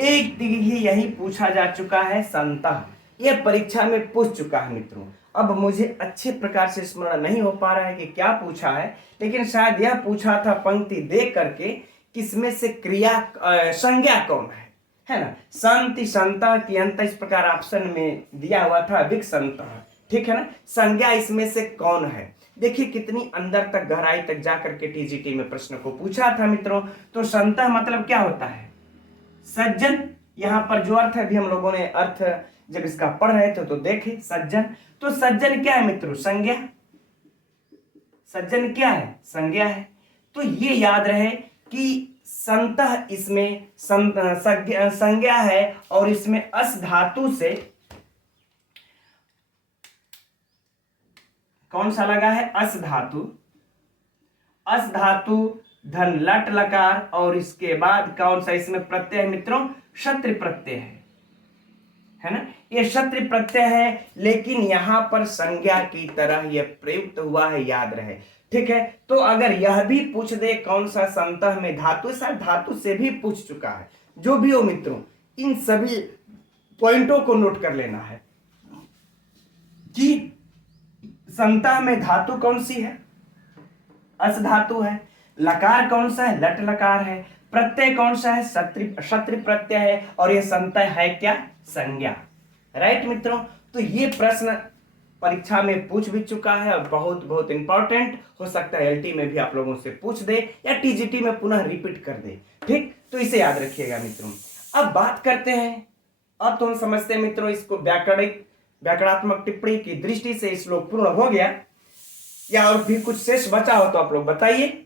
एक ही यही पूछा जा चुका है संतः, यह परीक्षा में पूछ चुका है मित्रों। अब मुझे अच्छे प्रकार से स्मरण नहीं हो पा रहा है कि क्या पूछा है, लेकिन शायद यह पूछा था पंक्ति देख करके किसमें से क्रिया संज्ञा कौन है ना? संति संता की अंत इस प्रकार ऑप्शन में दिया हुआ था विकसंतः, ठीक है ना? संज्ञा इसमें से कौन है? देखिए कितनी अंदर तक गहराई तक जाकर के टीजीटी में प्रश्न को पूछा था मित्रों। तो संतः मतलब क्या होता है? सज्जन। यहां पर जो अर्थ है अभी हम लोगों ने अर्थ जब इसका पढ़ रहे थे तो देखे सज्जन। तो सज्जन क्या है मित्रों? संज्ञा। सज्जन क्या है? संज्ञा है। तो ये याद रहे कि संतः इसमें संज्ञा है और इसमें अस धातु से कौन सा लगा है? अस धातु। अस धातु धन लट लकार और इसके बाद कौन सा इसमें प्रत्यय है मित्रों? क्षत्र प्रत्यय है ना? ये क्षत्र प्रत्यय है, लेकिन यहां पर संज्ञा की तरह यह प्रयुक्त हुआ है, याद रहे, ठीक है? तो अगर यह भी पूछ दे कौन सा संतः में धातु, शायद धातु से भी पूछ चुका है। जो भी हो मित्रों इन सभी पॉइंटों को नोट कर लेना है कि संतः में धातु कौन सी है? अस धातु है। लकार कौन सा है? लट लकार है। प्रत्यय कौन सा है? क्षत्र प्रत्यय है। और यह संतः है क्या? संज्ञा। राइट मित्रों? तो ये प्रश्न परीक्षा में पूछ भी चुका है और बहुत बहुत इंपॉर्टेंट हो सकता है एलटी में भी आप लोगों से पूछ दे या टीजीटी में पुनः रिपीट कर दे, ठीक? तो इसे याद रखिएगा मित्रों। अब बात करते हैं, अब तो हम समझते हैं मित्रों इसको व्याकरणात्मक टिप्पणी की दृष्टि से श्लोक पूर्ण हो गया, या और भी कुछ शेष बचा हो तो आप लोग बताइए।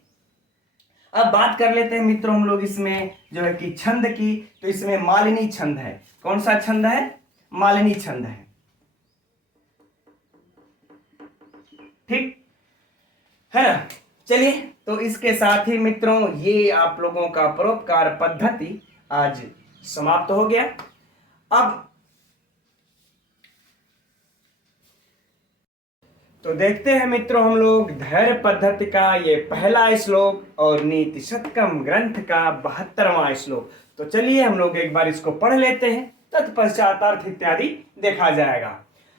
अब बात कर लेते हैं मित्रों हम लोग इसमें जो है कि छंद की। तो इसमें मालिनी छंद है। कौन सा छंद है? मालिनी छंद है, ठीक है ना? चलिए तो इसके साथ ही मित्रों ये आप लोगों का परोपकार पद्धति आज समाप्त हो गया। अब तो देखते हैं मित्रों हम लोग धैर्य पद्धति का ये पहला श्लोक और नीति शतकम ग्रंथ का 72वां श्लोक। तो चलिए हम लोग एक बार इसको पढ़ लेते हैं, तत्पश्चात अर्थ इत्यादि देखा जाएगा।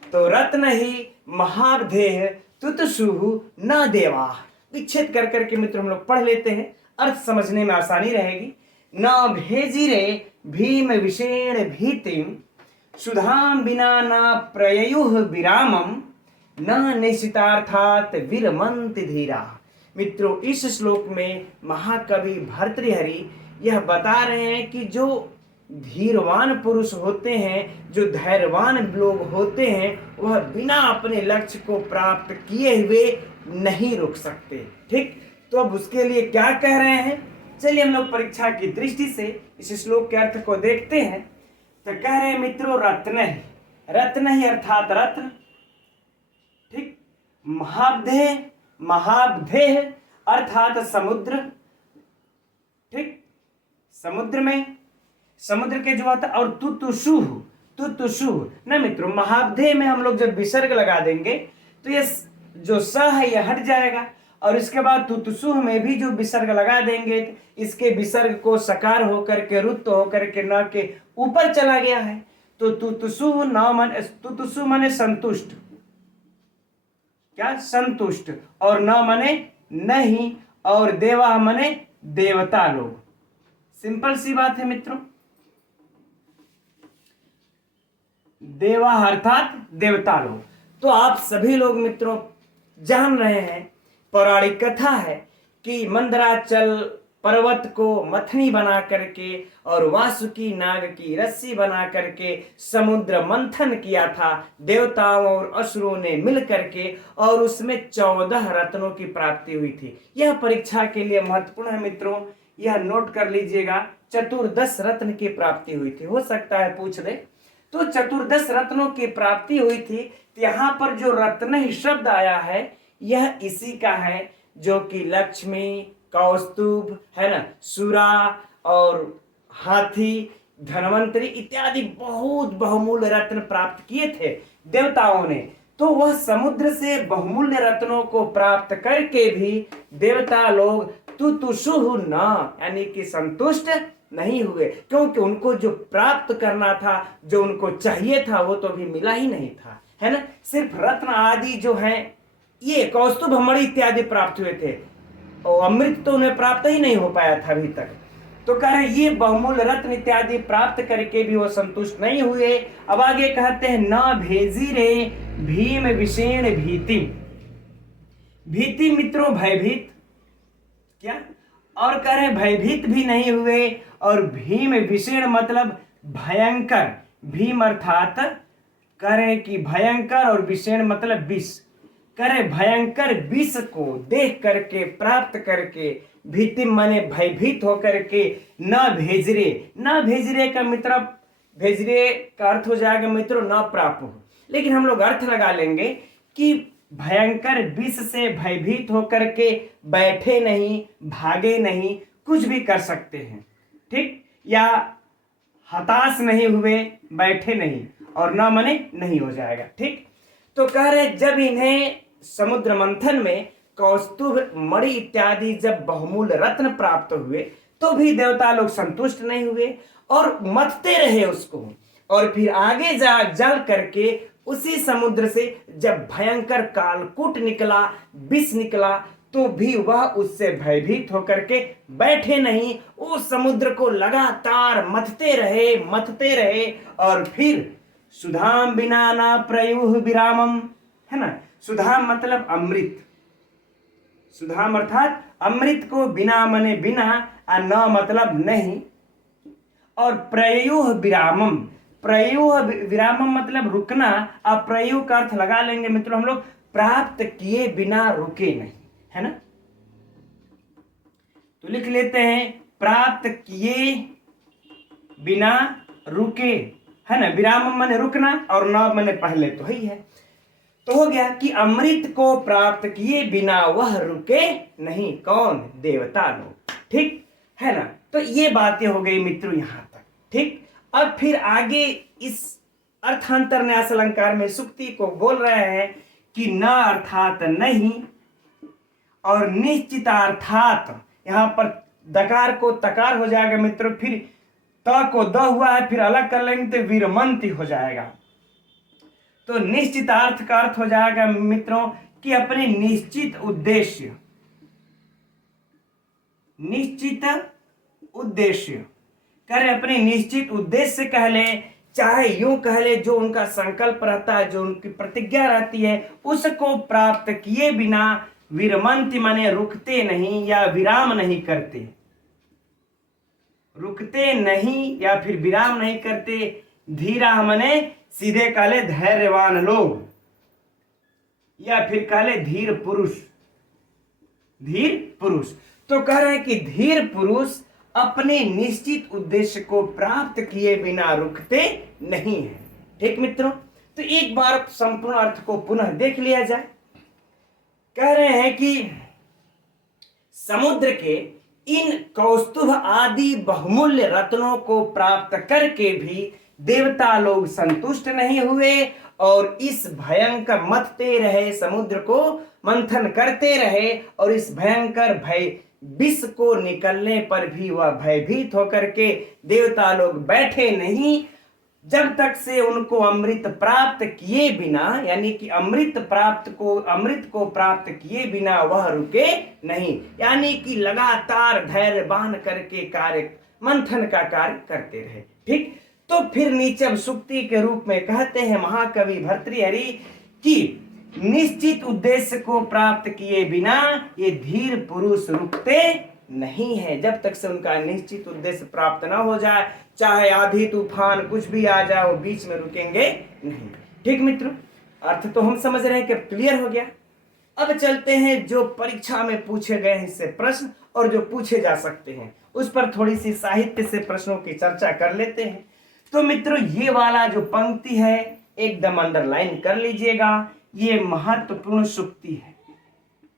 तो रत्न ही महावधेह तुतसुहु न देवा, विच्छेद कर करके मित्र हम लोग पढ़ लेते हैं, अर्थ समझने में आसानी रहेगी। न भेजिरे भीम विषेण भीतिम सुधाम बिना न प्रयुः विरामम न निशितार्थात विरमंत धीरा। मित्रों इस श्लोक में महाकवि भर्तृहरि यह बता रहे हैं कि जो धीरवान पुरुष होते हैं, जो धैर्यवान लोग होते हैं, वह बिना अपने लक्ष्य को प्राप्त किए हुए नहीं रुक सकते, ठीक? तो अब उसके लिए क्या कह रहे हैं? चलिए हम लोग परीक्षा की दृष्टि से इस श्लोक के अर्थ को देखते हैं। तो कह रहे हैं मित्रों रत्न ही अर्थात रत्न, ठीक? महावधेह अर्थात समुद्र, ठीक? समुद्र के जो आता, और तुतुसुह ना मित्रों, महावधेय में हम लोग जब विसर्ग लगा देंगे तो ये जो स है यह हट जाएगा, और इसके बाद तुतुसुह में भी जो विसर्ग लगा देंगे इसके विसर्ग को सकार होकर के रुत्त होकर के न के ऊपर चला गया है। तो तुतुसुह माने संतुष्ट, क्या? संतुष्ट। और न माने नहीं, और देवा माने देवता लोग। सिंपल सी बात है मित्रों। देवा अर्थात देवता लोग। तो आप सभी लोग मित्रों जान रहे हैं, पौराणिक कथा है कि मंदराचल पर्वत को मथनी बना करके और वासुकी नाग की रस्सी बना करके समुद्र मंथन किया था देवताओं और असुरों ने मिल करके, और उसमें 14 रत्नों की प्राप्ति हुई थी। यह परीक्षा के लिए महत्वपूर्ण है मित्रों, यह नोट कर लीजिएगा। चतुर्दश रत्न की प्राप्ति हुई थी, हो सकता है पूछ दे। तो चतुर्दश रत्नों की प्राप्ति हुई थी। तो यहाँ पर जो रत्न ही शब्द आया है यह इसी का है, जो कि लक्ष्मी, कौस्तुभ है ना, सुरा और हाथी, धनवंतरी इत्यादि बहुत बहुमूल्य रत्न प्राप्त किए थे देवताओं ने। तो वह समुद्र से बहुमूल्य रत्नों को प्राप्त करके भी देवता लोग तुतुषुः न यानी कि संतुष्ट नहीं हुए, क्योंकि उनको जो प्राप्त करना था, जो उनको चाहिए था, वो तो अभी मिला ही नहीं था, है ना। सिर्फ रत्न आदि जो हैं, ये कौस्तुभ मणि इत्यादि प्राप्त हुए थे, और अमृत तो उन्हें प्राप्त ही नहीं हो पाया था अभी तक। तो कह रहे ये बहुमूल्य रत्न इत्यादि प्राप्त करके भी वो संतुष्ट नहीं हुए। अब आगे कहते हैं न भेजी रे भीम विषेण भीति। भीति मित्रों भयभीत, क्या, और कह रहे भयभीत भी नहीं हुए। और भीम विषेण मतलब भयंकर, भीम अर्थात कह रहे कि भयंकर, और विषेण मतलब विष। कह रहे भयंकर विष को देख करके, प्राप्त करके, भीति माने भयभीत होकर के, न भेजरे, न भेजरे का मित्र, भेजरे का अर्थ हो जाएगा मित्रों न प्राप्त हो, लेकिन हम लोग अर्थ लगा लेंगे कि भयंकर विष से भयभीत होकर के बैठे नहीं, भागे नहीं, कुछ भी कर सकते हैं, ठीक, या हताश नहीं हुए, बैठे नहीं, और न मने नहीं हो जाएगा, ठीक। तो कह रहे जब इन्हें समुद्र मंथन में कौस्तुभ मणि इत्यादि जब बहुमूल्य रत्न प्राप्त हुए, तो भी देवता लोग संतुष्ट नहीं हुए और मथते रहे उसको। और फिर आगे जा जल करके उसी समुद्र से जब भयंकर कालकूट निकला, विष निकला, तो भी वह उससे भयभीत होकर के बैठे नहीं, उस समुद्र को लगातार मथते रहे। और फिर सुधाम बिना ना प्रयुः विरामम, है ना। सुधाम मतलब अमृत, सुधाम अर्थात अमृत को बिना मने बिना, और न मतलब नहीं, और प्रयुः विरामम, प्रयुः विरामम मतलब रुकना। अब प्रयुः का अर्थ लगा लेंगे मित्रों हम लोग, प्राप्त किए बिना रुके नहीं, है ना। तो लिख लेते हैं प्राप्त किए बिना रुके, है ना। विरामम माने रुकना, और न माने पहले तो ही है। तो हो गया कि अमृत को प्राप्त किए बिना वह रुके नहीं, कौन, देवता लोग, ठीक है ना। तो ये बातें हो गई मित्रों यहां तक, ठीक। अब फिर आगे इस अर्थांतर न्यास अलंकार में सुक्ति को बोल रहे हैं कि न अर्थात नहीं, और निश्चितार्थात, यहां पर दकार को तकार हो जाएगा मित्रों, फिर त को द हुआ है, फिर अलग कर लेंगे तो विरमंती हो जाएगा। तो निश्चितार्थ का अर्थ हो जाएगा मित्रों कि अपने निश्चित उद्देश्य, निश्चित उद्देश्य, कर अपने निश्चित उद्देश्य कह ले, चाहे यूं कह ले जो उनका संकल्प रहता है, जो उनकी प्रतिज्ञा रहती है, उसको प्राप्त किए बिना विरमंति माने रुकते नहीं या विराम नहीं करते, रुकते नहीं या फिर विराम नहीं करते। धीरा माने सीधे कहले धैर्यवान लोग, या फिर कहले धीर पुरुष, धीर पुरुष। तो कह रहे हैं कि धीर पुरुष अपने निश्चित उद्देश्य को प्राप्त किए बिना रुकते नहीं है, ठीक मित्रों। तो एक बार संपूर्ण अर्थ को पुनः देख लिया जाए। कह रहे हैं कि समुद्र के इन कौस्तुभ आदि बहुमूल्य रत्नों को प्राप्त करके भी देवता लोग संतुष्ट नहीं हुए, और इस भयंकर मथते रहे, समुद्र को मंथन करते रहे, और इस भयंकर भय विष को निकलने पर भी वह भयभीत होकर के देवता लोग बैठे नहीं, जब तक से उनको अमृत प्राप्त किए बिना, यानी कि अमृत को प्राप्त किए बिना वह रुके नहीं, यानी कि लगातार धैर्य बांध करके कार्य मंथन का कार्य करते रहे, ठीक। तो फिर नीचम सुक्ति के रूप में कहते हैं महाकवि भर्तृहरि कि निश्चित उद्देश्य को प्राप्त किए बिना ये धीर पुरुष रुकते नहीं है। जब तक से उनका निश्चित उद्देश्य प्राप्त ना हो जाए, चाहे आंधी तूफान कुछ भी आ जाए, वो बीच में रुकेंगे नहीं। ठीक मित्रों, अर्थ तो हम समझ रहे हैं कि क्लियर हो गया। अब चलते हैं जो परीक्षा में पूछे गए हैं इससे प्रश्न और जो पूछे जा सकते हैं उस पर थोड़ी सी साहित्य से प्रश्नों की चर्चा कर लेते हैं। तो मित्रों, ये वाला जो पंक्ति है एकदम अंडरलाइन कर लीजिएगा, ये महत्वपूर्ण सुक्ति है।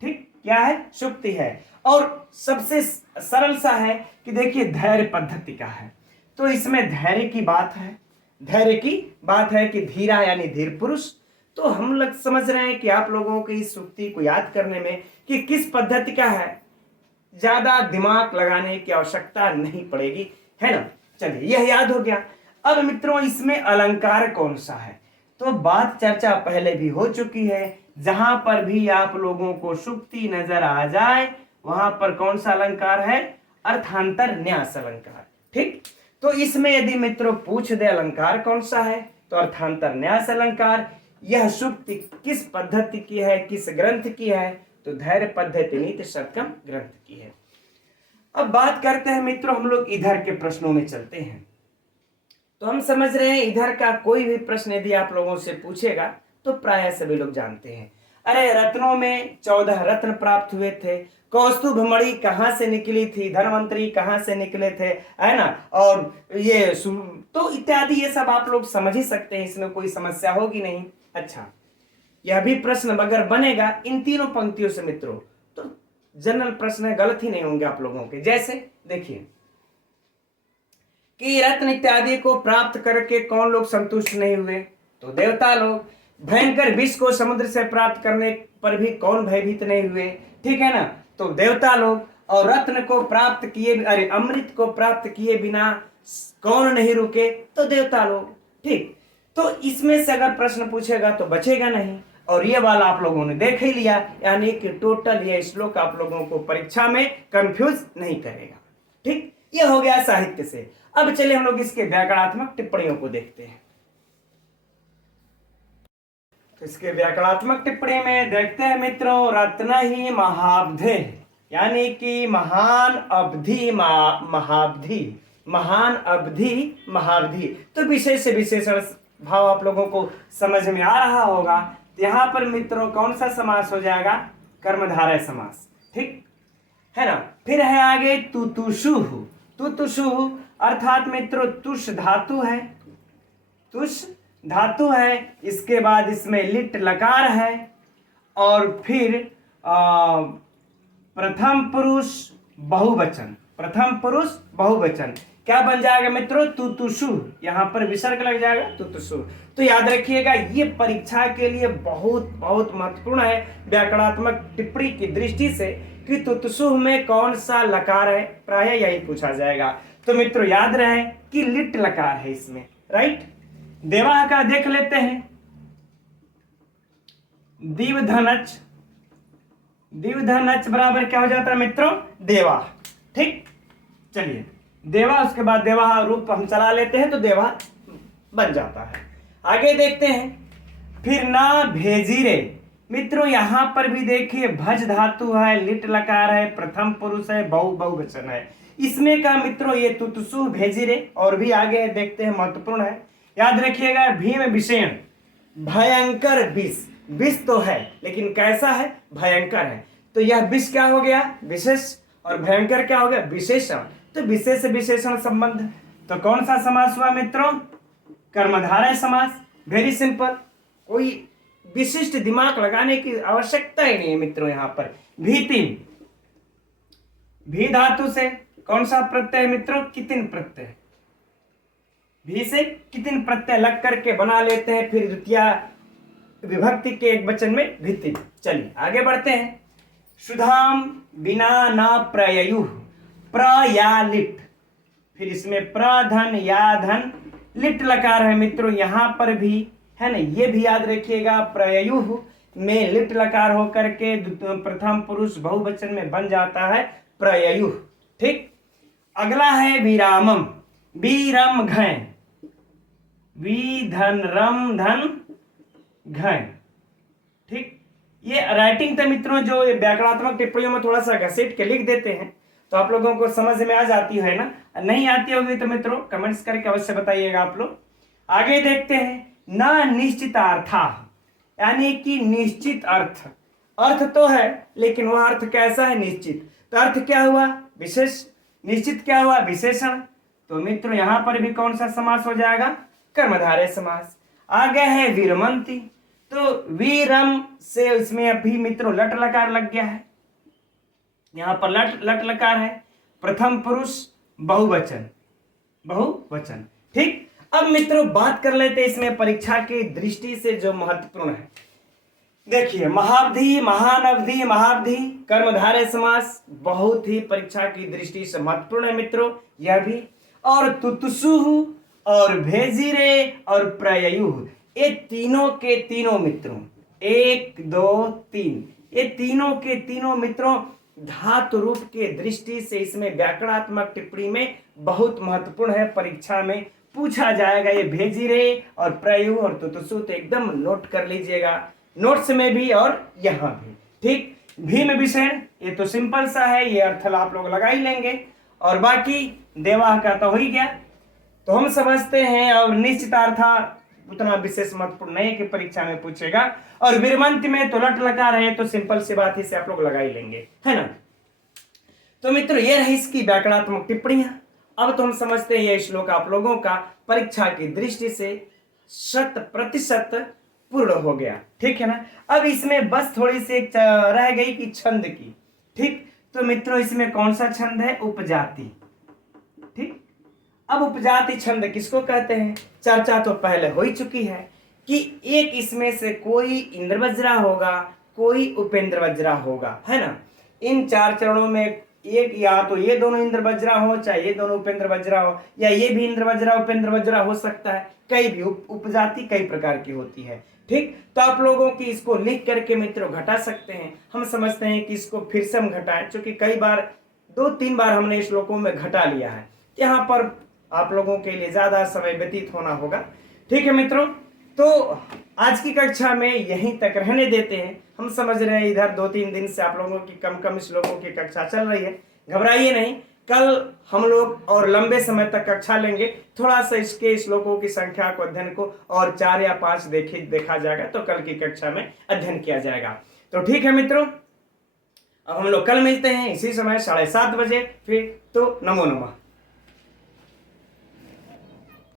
ठीक, क्या है? सुक्ति है। और सबसे सरल सा है कि देखिए धैर्य पद्धति का है, तो इसमें धैर्य की बात है, धैर्य की बात है कि धीरा यानी धीर पुरुष। तो हम लोग समझ रहे हैं कि आप लोगों को इस सुक्ति को याद करने में कि किस पद्धति का है, ज्यादा दिमाग लगाने की आवश्यकता नहीं पड़ेगी, है ना। चलिए, यह याद हो गया। अब मित्रों, इसमें अलंकार कौन सा है, तो बात चर्चा पहले भी हो चुकी है। जहां पर भी आप लोगों को सुक्ति नजर आ जाए वहां पर कौन सा अलंकार है? अर्थांतर न्यास अलंकार। ठीक, तो इसमें यदि मित्रों पूछ दे अलंकार कौन सा है, तो अर्थांतर न्यास अलंकार। यह सुक्ति किस पद्धति की है, किस ग्रंथ की है, तो धैर्य पद्धति नीति शतकम ग्रंथ की है। अब बात करते हैं मित्रों, हम लोग इधर के प्रश्नों में चलते हैं। तो हम समझ रहे हैं इधर का कोई भी प्रश्न यदि आप लोगों से पूछेगा तो प्रायः सभी लोग जानते हैं। अरे रत्नों में 14 रत्न प्राप्त हुए थे, कौस्तुभ मणि कहां से निकली थी, धनवंतरी कहां से निकले थे, है ना, और ये तो इत्यादि ये सब आप लोग समझ ही सकते हैं, इसमें कोई समस्या होगी नहीं। अच्छा, यह भी प्रश्न अगर बनेगा इन तीनों पंक्तियों से मित्रों तो जनरल प्रश्न है, गलत ही नहीं होंगे आप लोगों के। जैसे देखिए कि रत्न इत्यादि को प्राप्त करके कौन लोग संतुष्ट नहीं हुए, तो देवता लोग। भयंकर विष को समुद्र से प्राप्त करने पर भी कौन भयभीत नहीं हुए, ठीक है ना, तो देवता लोग। और रत्न को प्राप्त किए, अरे अमृत को प्राप्त किए बिना कौन नहीं रुके, तो देवता लोग। ठीक, तो इसमें से अगर प्रश्न पूछेगा तो बचेगा नहीं। और ये वाला आप लोगों ने देख ही लिया, यानी कि टोटल ये श्लोक आप लोगों को परीक्षा में कंफ्यूज नहीं करेगा। ठीक, ये हो गया साहित्य से। अब चलिए हम लोग इसके व्याकरणात्मक टिप्पणियों को देखते हैं। इसके व्याकरणात्मक टिप्पणी में देखते हैं मित्रों, रत्न ही महाब्धे यानी कि महान अवधि महाब्धि, महान अवधि महाब्धि। तो विशेष विशेषण भाव आप लोगों को समझ में आ रहा होगा। यहाँ पर मित्रों कौन सा समास हो जाएगा? कर्मधारय समास। ठीक है ना। फिर है आगे तुतुषुः। तुतुषुः अर्थात मित्रों तुष धातु है, तुष धातु है। इसके बाद इसमें लिट लकार है और फिर प्रथम पुरुष बहुवचन, प्रथम पुरुष बहुवचन। क्या बन जाएगा मित्रों? तुतुषु। यहां पर विसर्ग लग जाएगा, तुतुषु। तो याद रखिएगा ये परीक्षा के लिए बहुत बहुत महत्वपूर्ण है व्याकरणात्मक टिप्पणी की दृष्टि से कि तुतुषु में कौन सा लकार है, प्रायः यही पूछा जाएगा। तो मित्रों याद रहे कि लिट लकार है इसमें, राइट। देवाह का देख लेते हैं। दीवधनच, दीवधनच बराबर क्या हो जाता है मित्रों? देवा। ठीक, चलिए देवा, उसके बाद देवा रूप हम चला लेते हैं तो देवा बन जाता है। आगे देखते हैं। फिर ना भेजीरे। मित्रों यहां पर भी देखिए भज धातु है, लिट लकार है, प्रथम पुरुष है, बहुवचन है। इसमें का मित्रों ये तुतुषु भेजीरे और भी आगे है, देखते हैं, महत्वपूर्ण है। याद रखिएगा भीम विषयण, भयंकर विष। विष तो है लेकिन कैसा है? भयंकर है। तो यह विष क्या हो गया? विशेष। और भयंकर क्या हो गया? विशेषण। तो विशेष विशेषण संबंध। तो कौन सा समास हुआ मित्रों? कर्मधारय समास। वेरी सिंपल, कोई विशिष्ट दिमाग लगाने की आवश्यकता ही नहीं है मित्रों। यहां पर भीति, भी धातु से कौन सा प्रत्यय मित्रों? कितिन प्रत्यय। भी से कितिन प्रत्यय लग करके बना लेते हैं, फिर द्वितीय विभक्ति के एक वचन में भीति। चलिए आगे बढ़ते हैं। सुधाम बिना ना प्रययुः, प्र या लिट। फिर इसमें प्रधन या धन, लिट लकार है मित्रों। यहां पर भी है ना, ये भी याद रखिएगा प्रययुः में लिट लकार होकर के प्रथम पुरुष बहुवचन में बन जाता है प्रययुः। ठीक, अगला है विरामम, विरम घय। वी धन रम धन घन। ठीक, ये राइटिंग तो मित्रों जो व्याकरणात्मक टिप्पणियों में थोड़ा सा घसीट के लिख देते हैं तो आप लोगों को समझ में आ जाती है ना। नहीं आती होगी तो मित्रों कमेंट्स करके अवश्य बताइएगा आप लोग। आगे देखते हैं, न निश्चितार्था, यानी कि निश्चित अर्थ। अर्थ तो है लेकिन वह अर्थ कैसा है? निश्चित। तो अर्थ क्या हुआ? विशेष। निश्चित क्या हुआ? विशेषण। तो मित्रों यहां पर भी कौन सा समास हो जाएगा? कर्मधारय समास। आगे है विरमंती, तो वीरम से इसमें अभी मित्रों लट लकार लग गया है, यहां पर लट लकार है, प्रथम पुरुष बहुवचन, बहुवचन। ठीक, अब मित्रों बात कर लेते हैं इसमें परीक्षा की दृष्टि से जो महत्वपूर्ण है। देखिए, महावधि, महानवधि, महावधि, कर्मधारय समास बहुत ही परीक्षा की दृष्टि से महत्वपूर्ण है मित्रों, यह भी। और तुतुसु और भेजिरे और प्रययुः, ये तीनों के तीनों मित्रों, 1 2 3, ये तीनों के तीनों मित्रों धातु रूप के दृष्टि से इसमें व्याकरणात्मक टिप्पणी में बहुत महत्वपूर्ण है, परीक्षा में पूछा जाएगा। ये भेजिरे और प्रयु और तुतुसु तो एकदम नोट कर लीजिएगा, नोट्स में भी और यहाँ भी। ठीक, भीम विषण ये तो सिंपल सा है, ये अर्थ आप लोग लगा ही लेंगे। और बाकी देवाह का तो हो ही गया, तो हम समझते हैं। और निश्चितार्था उतना विशेष महत्वपूर्ण नहीं है कि परीक्षा में पूछेगा। और विरमंत में तो लट लकार है, तो सिंपल सी बात इसे आप लोग लगा ही लेंगे, है ना। तो मित्रों ये रही इसकी व्याकरणात्मक टिप्पणियां। अब तो हम समझते हैं यह श्लोक आप लोगों का परीक्षा की दृष्टि से 100% पूर्ण हो गया। ठीक है ना। अब इसमें बस थोड़ी सी एक रह गई कि छंद की। ठीक, तो मित्रों इसमें कौन सा छंद है? उपजाति। ठीक, अब उपजाति छंद किसको कहते हैं? चर्चा तो पहले हो ही चुकी है कि एक इसमें से कोई इंद्रवज्रा होगा, कोई उपेंद्रवज्रा होगा, है ना। इन 4 चरणों में एक या तो ये दोनों इंद्रवज्रा हो, चाहे ये दोनों उपेंद्रवज्रा हो, या ये भी इंद्रवज्रा उपेंद्रवज्रा हो सकता है। कई भी उपजाति कई प्रकार की होती है। ठीक, तो आप लोगों की इसको लिख करके मित्रों घटा सकते हैं। हम समझते हैं कि इसको फिर से हम घटाएं, क्योंकि कई बार 2-3 बार हमने श्लोकों में घटा लिया है, यहाँ पर आप लोगों के लिए ज्यादा समय व्यतीत होना होगा। ठीक है मित्रों, तो आज की कक्षा में यहीं तक रहने देते हैं। हम समझ रहे हैं इधर 2-3 दिन से आप लोगों की कम श्लोकों की कक्षा चल रही है, घबराइए नहीं। कल हम लोग और लंबे समय तक कक्षा लेंगे, थोड़ा सा इसके श्लोकों की संख्या को अध्ययन को और 4 या 5 देखा जाएगा, तो कल की कक्षा में अध्ययन किया जाएगा। तो ठीक है मित्रों, अब हम लोग कल मिलते हैं इसी समय 7:30 बजे फिर। तो नमो नमः।